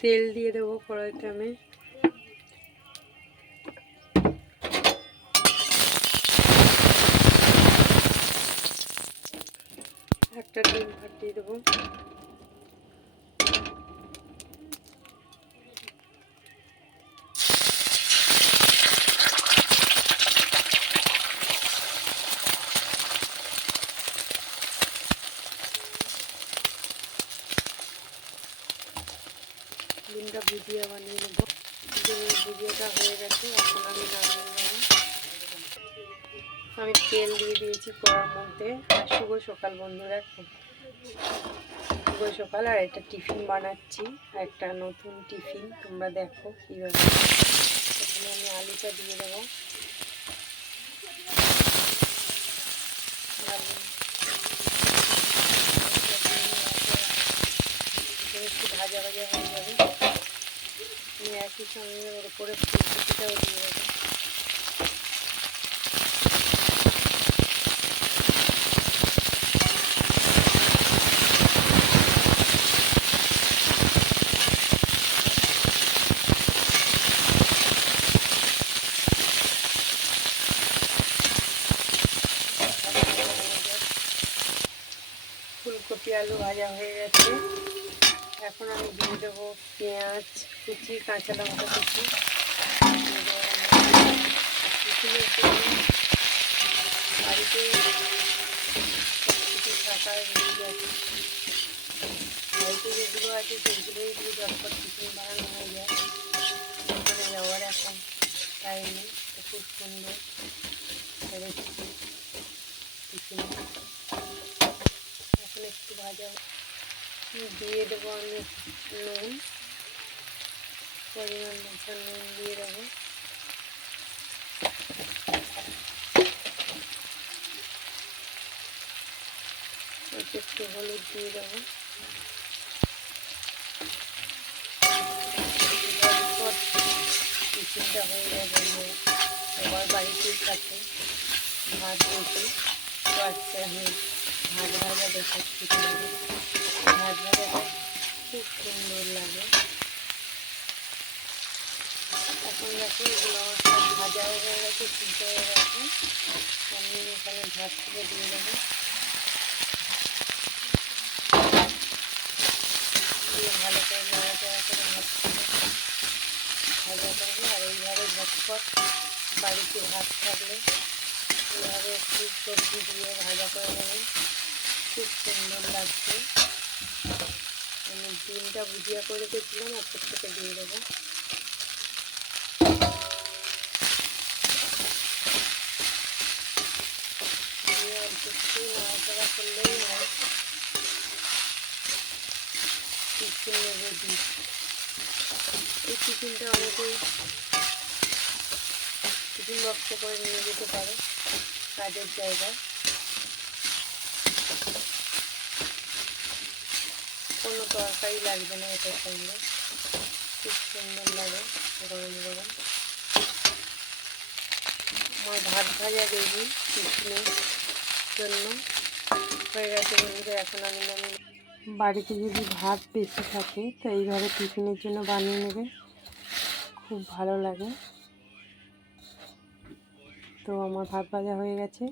তেল দিয়ে দেবো কড়াইতে আমি। একটা ডিম ফাটিয়ে দেবো। ডিমটা ভুজিয়া বানিয়ে নেবো। ডিমের ভুজিয়াটা হয়ে গেছে, এখন আমি নামিয়ে নেবো। আমি তেল দিয়ে দিয়েছি কড়ার মধ্যে। আর শুভ সকাল বন্ধুরা, শুভ সকাল। আর একটা টিফিন বানাচ্ছি, একটা নতুন টিফিন, তোমরা দেখো কীভাবে। প্রথমে আমি আলুটা দিয়ে দেবো। একটু ভাজা ভাজা হয়ে যাবে, আমি একই সঙ্গে ওর উপরে ফুলকপিটাও দিয়ে দেবো। ফুলকপি আলু ভাজা হয়ে গেছে, এখন আমি দিয়ে দেবো পেঁয়াজ কুচি, কাঁচা লঙ্কা কুচি। টিফিনের জন্য বাড়িতে সবকিছু থাকা রেডি আছে, বাড়িতে যেগুলো আছে সেগুলোই দিয়ে ঝটপট টিফিন বানানো হয়ে যায়। ওখানে যাওয়ার এখন টাইম নেই। খুব সুন্দর রেসিপি টিফিন। এখন একটু ভাজা দিয়ে দেবো আমি নুন, পরিমাণ মতো নুন দিয়ে দেবো। একটু হলুদ দিয়ে দেবো। টিফিনটা হয়ে যাবে, সবার বাড়িতেই থাকে ভাত রুটি। তো আজকে আমি ভাত ভাজা দেখাচ্ছি। ভাত ভাজাটা খুব সুন্দর লাগে। এখন দেখো এগুলো আমার সব ভাজাও হয়ে গেছে, সিদ্ধ হয়ে গেছে। আমি এখানে ভাত তুলে দিয়ে দেবো। দিয়ে ভালো করে নাড়াচাড়া করে ভাত তুলে ভাজা করবো। আর এইভাবে ঝটপট বাড়িতে ভাত থাকলে এইভাবে একটু সবজি দিয়ে ভাজা করে নেবেন, খুব সুন্দর লাগছে। আমি ডিমটা ভুজিয়া করে রেখেছিলাম, ওপর থেকে দিয়ে দেবো। দিয়ে অল্প একটু নাড়াচাড়া করলেই হয়। Tiffin ready. এই টিফিনটা অনেকেই টিফিন বক্সে করে নিয়ে যেতে পারে কাজের জায়গায়। কোনো তরকারি লাগবে না এটার সঙ্গে, খুব সুন্দর লাগে গরম গরম। আমার ভাত ভাজা রেডি টিফিনের জন্য হয়ে গেছে বন্ধুরা। এখন আমি নামিয়ে, বাড়িতে যদি ভাত বেশি থাকে তো এইভাবে টিফিনের জন্য বানিয়ে নেবে, খুব ভালো লাগে। তো আমার ভাত ভাজা হয়ে গেছে,